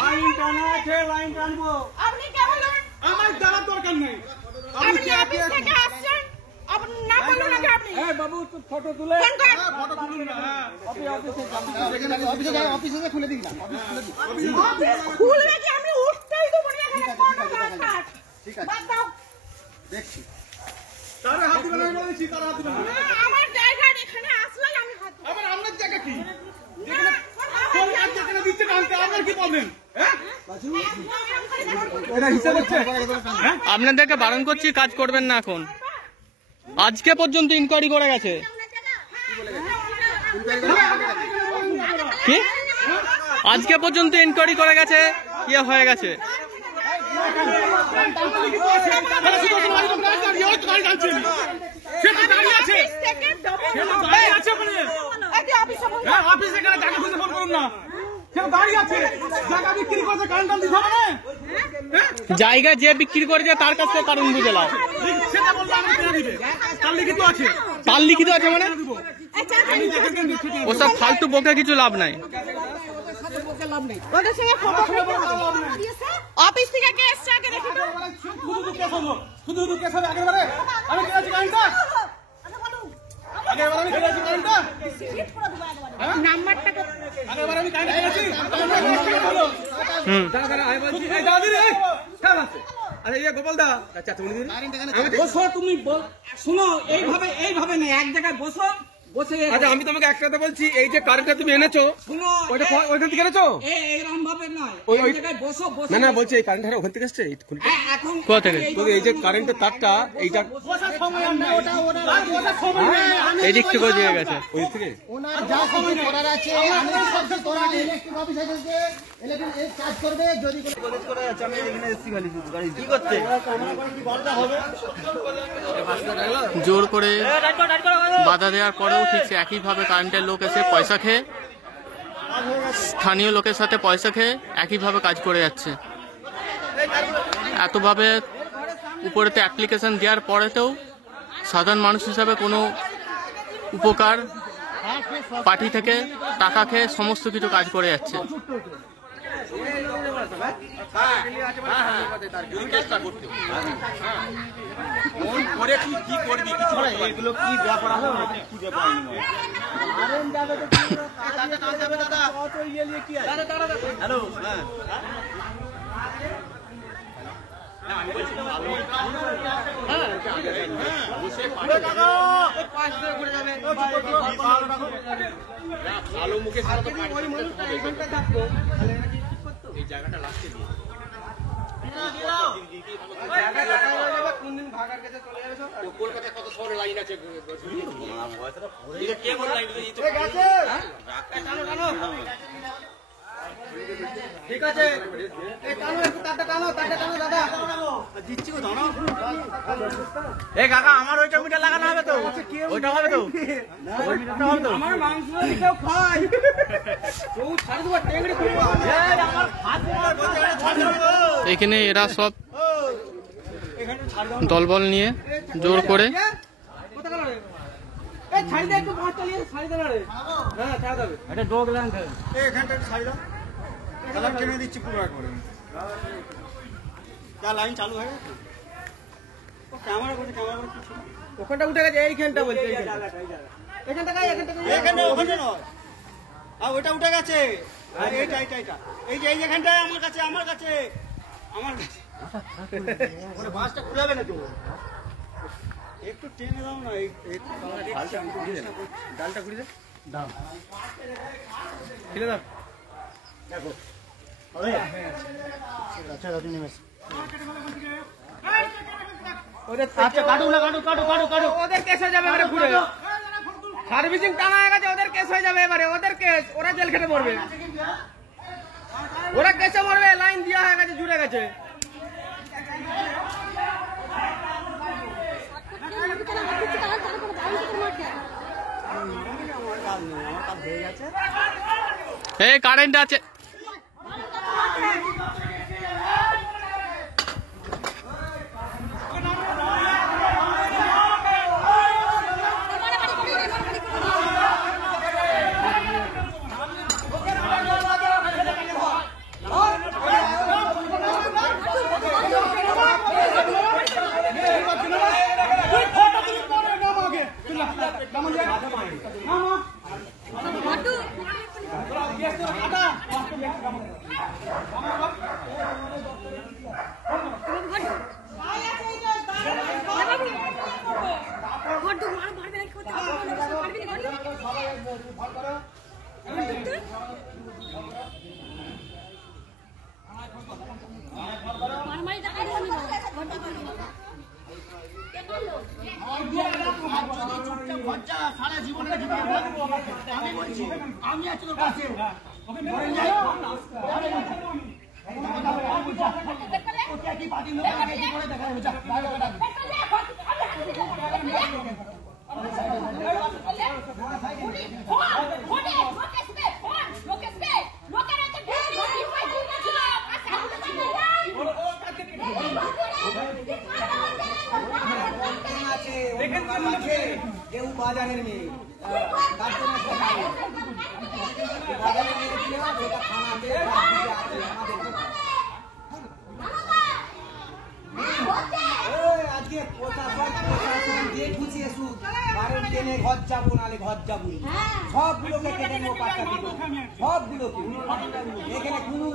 Line টানা আছে, line টানবো। আপনি কেমন আমার জানার দরকার নেই। আপনি অফিস থেকে আসছেন, আপনি না বলুন না আপনি। এই বাবু তো ফটো তুলে, ফটো তুলুন না। অফিসে খুলে দিন না, অফিস খুলে দিন। খুলবে কি আমি উঠতেই দেব না এখানে কোনো কাজ। ঠিক আছে, বাদ দাও। দেখছি। তারা হাত দিবেন আমি বলেছি, তারা হাত দিবেন। আমার জায়গা এখানে আসলেই আমি হাত দেব। আবার আপনার জায়গা কি? যেখানে দিচ্ছে কালকে আপনার কি প্রবলেম? হ্যাঁ? এটা হিসাব হচ্ছে? আপনাদেরকে বারণ করছি, কাজ করবেন না এখন। আজকে পর্যন্ত ইনকোয়ারি করে গেছে। কি আজকে পর্যন্ত ইনকোয়ারি করে গেছে, ইয়ে হয়ে গেছে। জায়গা যে বিক্রি করেছে তার কাছে কারণ বুঝে লাও। তার লিখিত আছে মানে ওসব ফালতু বকে কিছু লাভ নাই। অফিস থেকে কে এসছে আগে দেখি তো। শুধু কেস হবে আগেবারে। আমি কেছি কারেন্টটা আগেবারে, আমি কেছি কারেন্টটা নাম্বারটা আগেবারে আমি কারেন্ট কেছি। এই দাদি রে কেমন আছে? আরে এই গোপাল দা, আচ্ছা তুমি বসো, তুমি শুনো, এইভাবে না, এক জায়গায় বসো, বসে। আচ্ছা আমি তোমাকে একটা কথা বলছি, এই যে কারেন্টটা তুমি এনেছো, শুনো, ওইখান থেকে এনেছো? এইরকম ভাবে নয়, ওই জায়গায় বসো। না বলছি এই কারেন্টটা ওখান থেকে আসছে, এখন কোথা থেকে? এই যে কারেন্টের তারটা, এইটা এই দিক থেকে দিয়ে গেছে। ওই থেকে ওনার যা কিছু করার আছে আমি সব করা ইলেকট্রিক অফিসারকে ইলেকট্রিক কাজ করবে। যদি কলেজ করা আছে, আমি এখানে এসছি খালি গাড়ি কি করতে জোর করে বাধা দেওয়ার পরেও ঠিক একইভাবে কারেন্টের লোক এসে পয়সা খেয়ে, স্থানীয় লোকের সাথে পয়সা খেয়ে একইভাবে কাজ করে যাচ্ছে। এতভাবে উপরেতে অ্যাপ্লিকেশন দেওয়ার পরেতেও সাধারণ মানুষ হিসাবে কোনো উপকার, পার্টি থেকে টাকা খেয়ে সমস্ত কিছু কাজ করে যাচ্ছে। এগুলো কি ব্যাপার হ্যালো ভালো মুখে এই জায়গাটা লাস্টে দিয়ে কলকাতায় কত শহরে লাইন আছে, কে বলে লাইন ঠিক আছে। এই কাকা আমার ওইটা মিটার লাগানো হবে তো, ওইটা হবে তো, আমার মাংস কেউ খায়, এখানে এরা সব দলবল নিয়ে জোর করে দিচ্ছি পুরো একবারে। লাইন চালু হয়ে গেছে, ক্যামেরা করছে, ক্যামেরা করছে, ওখানটা উঠে গেছে, এইখানটা বলছে, এখানে ওখানে নয়, আর ওইটা উঠে গেছে, এইটা এই যে এইখানটায় আমার কাছে বাসটা খুলাবে না তো, একটু টেনে দাও না, ডালটা খুলে দাও, খুলে দাও। ওদের কেস হয়ে যাবে এবারে, ঘুরে সার্ভিসিং টানা হয়ে গেছে, ওদের কেস হয়ে যাবে এবারে, ওদের কেস, ওরা জেল খেটে মরবে, ওরা কেসে মরবে, লাইন দেওয়া হয়ে গেছে, জুড়ে গেছে। এই কারেন্ট আছে, সারা জীবনে আমি বলছি আমি আছি তোর কাছে কি পার্টি লোক দেখা কেউ বাজারের মেয়ে বাজারের মেয়ে ছিল সেটা থানাতে আজকে প্রশাসন দিয়ে খুঁজিয়ে শুধু কারণ ট্রেনে ঘর যাবো নালে ঘর যাবো সবগুলোকে কেটে নেবো পাঁচটা দিবো সবগুলোকে এখানে কোনো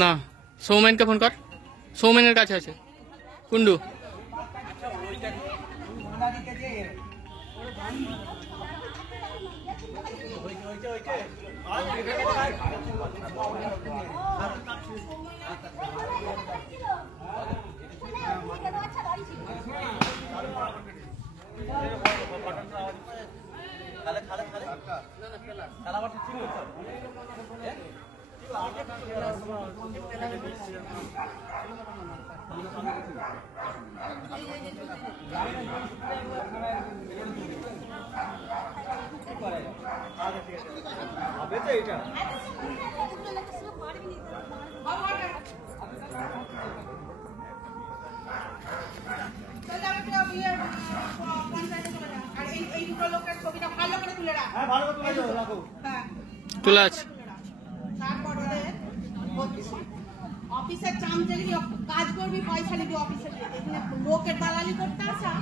না, সৌমেনকে ফোন কর, সৌমেনের কাছে আছে কুন্ডু। তুলে আছে অফিসের চামচালি কাজ করবি, পয়সা নিবি অফিসে, এখানে লোকের দালালি করতে আসা।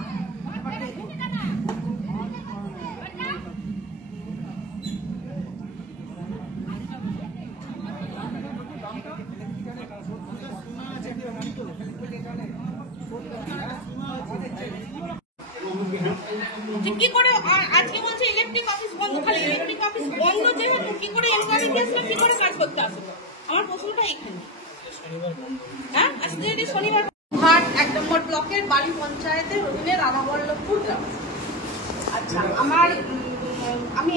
কি করে আজকে বলছে ইলেকট্রিক অফিস বন্ধ, খালি ইলেকট্রিক অফিস বন্ধ যেহেতু কি করে এনকোয়ারি আসলো, কি করে কাজ করতে আসলো? আমার প্রশ্নটা এখানে। হ্যাঁ, আজকে যদি শনিবার ঘাট 1 নম্বর ব্লকের বাড়ি পঞ্চায়েতের অধীনে রাধাবল্লভপুর গ্রাম। আচ্ছা, আমি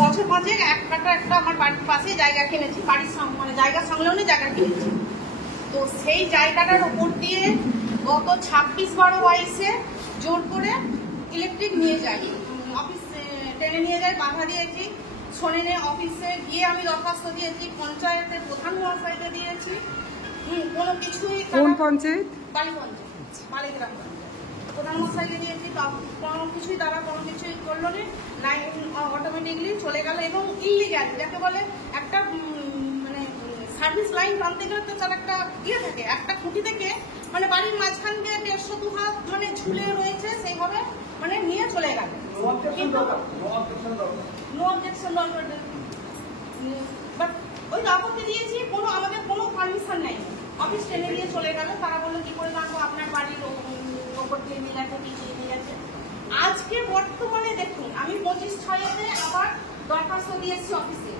বছর 5 এক কাটা একটা আমার বাড়ির পাশে জায়গা কিনেছি, বাড়ির মানে জায়গা সংলগ্নে জায়গা কিনেছি। তো সেই জায়গাটার উপর দিয়ে গত 26/12/22 জোর করে ইলেকট্রিক নিয়ে যাই, অফিস টেনে নিয়ে যাই, বাধা দিয়েছি। শোনেনে অফিসে গিয়ে আমি দরখাস্ত দিয়েছি, পঞ্চায়েতের প্রধান মহাশয়কে দিয়েছি, কোনো কিছুই। কোন পঞ্চায়েত? বালি পঞ্চায়েত, বালিগ্রাম প্রধান মহাশয়কে দিয়েছি, কোনো কিছুই তারা কোনো কিছুই করলো না। লাইন অটোমেটিকলি চলে গেল এবং ইলিগ্যাল যাকে বলে একটা মানে সার্ভিস লাইন টানতে গেলে তো তার একটা থাকে, একটা খুঁটি থেকে মানে বাড়ির মাঝখান দিয়ে 150-2 হাত মানে ঝুলে রয়েছে, সেইভাবে মানে নিয়ে চলে গেল। নো অবজেকশন দরকার, বাট ওই আপত্তি দিয়েছি, আমাদের কোনো পারমিশন নেই। অফিস টেনে নিয়ে চলে গেল, তারা বললো কি করে জানবো আপনার বাড়ির ওপর দিয়ে নিয়ে গেছে, পিছিয়ে নিয়ে গেছে। আজকে বর্তমানে দেখুন, আমি 25/6-তে আবার দরখাস্ত দিয়েছি অফিসে,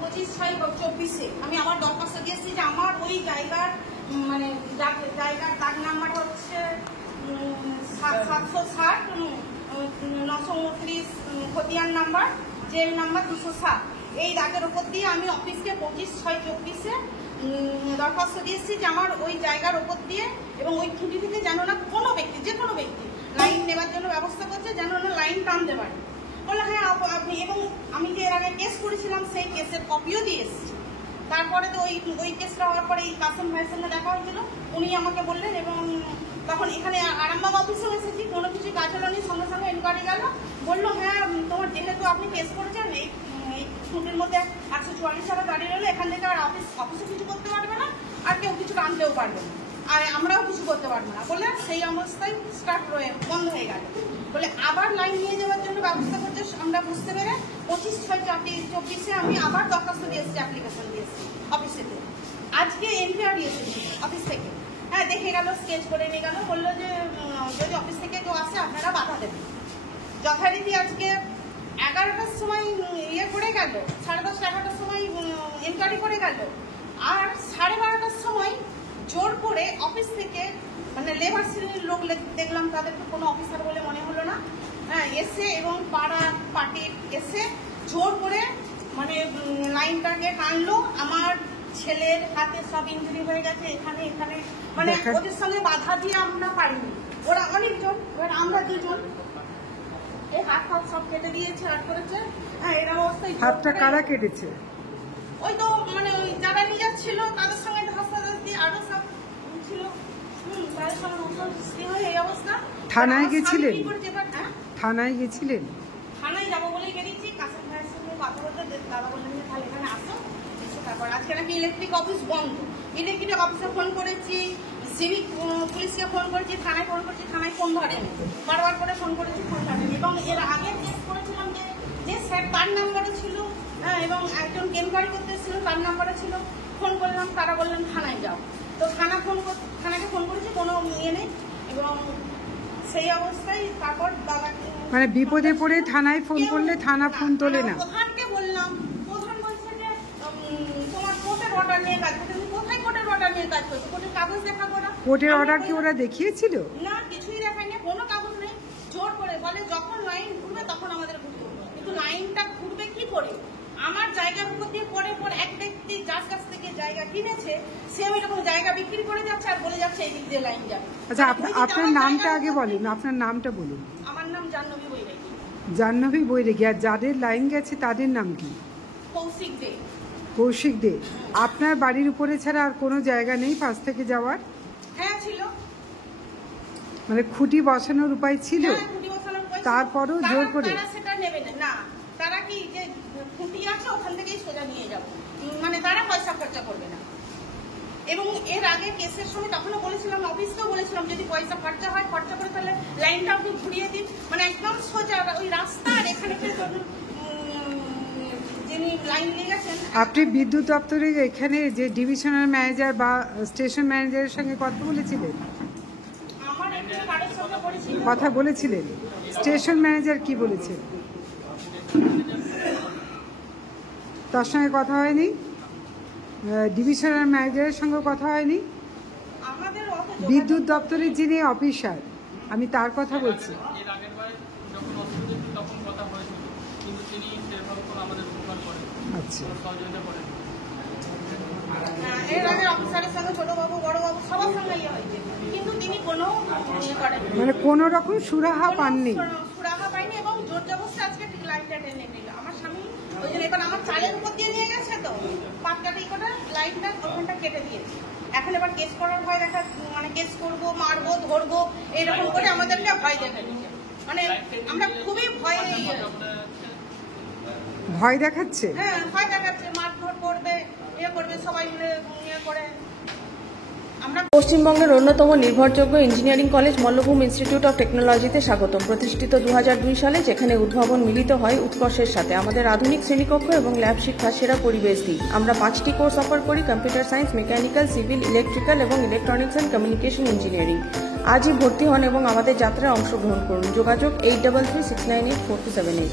25/6-24 আমি আবার দরখাস্ত দিয়েছি যে আমার ওই জায়গার মানে জায়গার দাগ নাম্বার হচ্ছে 760-929 খতিয়ান নাম্বার, জেল নাম্বার 207। এই দাগের উপর দিয়ে আমি অফিসকে 25/6-24 দরখাস্ত দিয়েছি যে আমার ওই জায়গার উপর দিয়ে এবং ওই খুঁটি থেকে যেন না কোনো ব্যক্তি, যে কোনো ব্যক্তি লাইন নেবার জন্য ব্যবস্থা করছে, যেন না লাইন টানতে পারে। বলে হ্যাঁ আপনি, এবং আমি যে এর আগে কেস করেছিলাম সেই কেসের কপিও দিয়ে এসেছি। তারপরে তো ওই কেসটা হওয়ার পরে এই কাসেম ভাইয়ের সঙ্গে দেখা হয়েছিল, উনি আমাকে বললেন, এবং তখন এখানে আরামবাগ অফিসেও এসেছি, কোনো কিছু কাজ হলো নি, সঙ্গে সঙ্গে ইনকোয়ারি গেল, বললো হ্যাঁ তোমার যেহেতু আপনি কেস করেছেন এই ছুটির মধ্যে 144 টাকা দাঁড়িয়ে রইলো, এখান থেকে আর অফিসে কিছু করতে পারবে না, পারবে না, আর আমরাও কিছু করতে পারবো না বলে সেই অবস্থায় বন্ধ হয়ে গেল। বলে আবার লাইন নিয়ে যাওয়ার জন্য ব্যবস্থা করতে আমরা বুঝতে পেরে 25/6/24 আমি আবার দরখাস্ত দিয়েছি, অ্যাপ্লিকেশন দিয়েছি অফিস থেকে। আজকে এনপিআর এসেছি অফিস থেকে, হ্যাঁ দেখে গেল, স্কেচ করে নিয়ে গেল, বললো যে যদি অফিস থেকে কেউ আসে আপনারা বাধা দেবেন। যথারীতি আজকে 11টার সময় ইয়ে করে গেল, 10:30 11টার সময় এনকোয়ারি করে গেল, আর 12:30টার সময় জোর করে অফিস থেকে মানে লেবার শ্রেণীর লোক দেখলাম, তাদেরকে কোনো অফিসার বলে মনে হলো না, হ্যাঁ এসে এবং পাড়া পার্টি এসে জোর করে মানে লাইনটাকে টানলো। আমার ছেলের হাতে সব ইঞ্জুরি হয়ে গেছে, এখানে এখানে মানে ওদের সঙ্গে বাধা দিয়ে আমরা পারিনি, ওরা অনেকজন, এবার আমরা দুজন এই হাত ফাত সব কেটে দিয়েছে, হাত করেছে। হ্যাঁ এরকম অবস্থায় হাতটা কারা কেটেছে? ওই তো মানে ওই যারা নিজের ছিল তাদের সঙ্গে হাসপাতাল দিয়ে আরো সব ছিল, তাদের সঙ্গে সৃষ্টি হয় এই অবস্থা। থানায় গেছিলেন? হ্যাঁ থানায় গেছিলেন? থানায় যাবো বলেই বেরিয়েছি, কাসেম ভাইয়ের সঙ্গে কথা বলতে দাদা বললেন যে তাহলে এখানে আসো, এসে তারপর আজকে নাকি ইলেকট্রিক অফিস বন্ধ। ইলেকট্রিক অফিসে ফোন করেছি, সিভিক পুলিশকে ফোন করেছি, থানায় ফোন করেছি, থানায় ফোন ধরেনি, বারবার করে ফোন করেছি, ফোন ধরেনি। এবং এর আগে চেক করেছিলাম যে স্যার তার নাম্বারে ছিল, হ্যাঁ এবং একজন এনকোয়ারি করতে এসেছিল তার নাম্বারে ছিল, ফোন করলাম, তারা বললেন থানায় যাও। তো থানাকে ফোন করেছি, কোনো ইয়ে নেই। এবং সেই অবস্থায় তারপর দাদা মানে বিপদে পড়ে থানায় ফোন করলে থানা ফোন তোলে না? প্রধানকে বললাম, প্রধান বলছে যে তোমার কোর্টের অর্ডার নিয়ে কাজ করছে। তুমি কোথায় কোর্টের অর্ডার নিয়ে কাজ করছো? কোর্টের কাগজ দেখাবো না? কোর্টের অর্ডার কি ওরা দেখিয়েছিল? না, কিছুই দেখায় না, কোনো কাগজ নেই। জোর করে বলে যখন লাইন ঘুরবে তখন আমাদের ঘুরতে হবে, কিন্তু লাইনটা ঘুরবে কি করে? আমার জায়গার উপর দিয়ে পরে এক ব্যক্তি যার কাছ থেকে জায়গা কিনেছে, সে ওই রকম জায়গা বিক্রি করে যাচ্ছে আর বলে যাচ্ছে এই দিক দিয়ে লাইন যাবে। আচ্ছা আপনার নামটা আগে বলুন, আপনার নামটা বলুন। আমার নাম জাহ্নবী বৈরাগী। জাহ্নবী বৈরাগী। আর যাদের লাইন গেছে তাদের নাম কি? কৌশিক দে। কৌশিক দে। আপনার বাড়ির উপরে ছাড়া আর কোনো জায়গা নেই পাশ থেকে যাওয়ার? হ্যাঁ ছিল, মানে খুঁটি বসানোর উপায় ছিল? হ্যাঁ, খুঁটি বসানোর উপায় ছিল। তারপরও জোর করে? তারা সেটা নেবে না, তারা কি যে খুঁটি আছে ওখান থেকেই সোজা নিয়ে যাবো, মানে তারা পয়সা খরচা করবে না। এবং এর আগে কেসের সময় তখনও বলেছিলাম, অফিসকেও বলেছিলাম যদি পয়সা খরচা হয় খরচা করে তাহলে লাইনটা আপনি ঘুরিয়ে দিন, মানে একদম সোজা ওই রাস্তা আর এখানে যিনি লাইন নিয়ে গেছেন। আপনি বিদ্যুৎ দপ্তরে এখানে যে ডিভিশনাল ম্যানেজার বা স্টেশন ম্যানেজারের সঙ্গে কথা বলেছিলেন? আমার এখানে কারোর সঙ্গে পরিচিত কথা বলেছিলেন? স্টেশন ম্যানেজার কি বলেছে? তার সঙ্গে কথা হয়নি? ডিভিশনাল ম্যানেজারের সঙ্গে কথা হয়নি? আমাদের বিদ্যুৎ দপ্তরের যিনি অফিসার, আমি তার কথা বলছি। এর আগের বার যখন অসুবিধা ছিল তখন কথা হয়েছিল, কিন্তু তিনি সেভাবে কোনো আমাদের উপকার করেন, আচ্ছা। সহযোগিতা করেন। এর আগে অফিসারের সঙ্গে ছোটবাবু বড়বাবু সবার সঙ্গে ইয়ে হয়েছে, কিন্তু তিনি কোনো ইয়ে করেন, মানে কোনো রকম সুরাহা পাননি? সুরাহা পাইনি। এবং জোর জবরদস্তি আজকে ঠিক লাইনটা টেনে নিল আমার স্বামী। ওই জন্য এবার আমার চালের উপর দিয়ে নিয়ে গেছে, তো পাটকাটা ই করে লাইনটা ওখানটা কেটে দিয়েছে। এখন এবার কেস করার ভয় দেখা, মানে কেস করবো, মারবো, ধরবো, এরকম করে আমাদেরকে ভয় দেখা দিচ্ছে। মানে আমরা খুবই ভয়ে ভয় দেখাচ্ছে? হ্যাঁ ভয় দেখাচ্ছে, মারধর করবে, ইয়ে করবে, সবাই মিলে ইয়ে করে। পশ্চিমবঙ্গের অন্যতম নির্ভরযোগ্য engineering college Mallabhum institute of টেকনোলজিতে স্বাগতম। প্রতিষ্ঠিত 2002 সালে, যেখানে উদ্ভাবন মিলিত হয় উৎকর্ষের সাথে। আমাদের আধুনিক শ্রেণীকক্ষ এবং ল্যাব শিক্ষার সেরা পরিবেশ দিই। আমরা 5টি কোর্স অফার করি: computer science, mechanical, civil, electrical এবং ইলেকট্রনিক্স অ্যান্ড কমিউনিকেশন ইঞ্জিনিয়ারিং। আজই ভর্তি হন এবং আমাদের যাত্রায় অংশগ্রহণ করুন। যোগাযোগ 8336984278।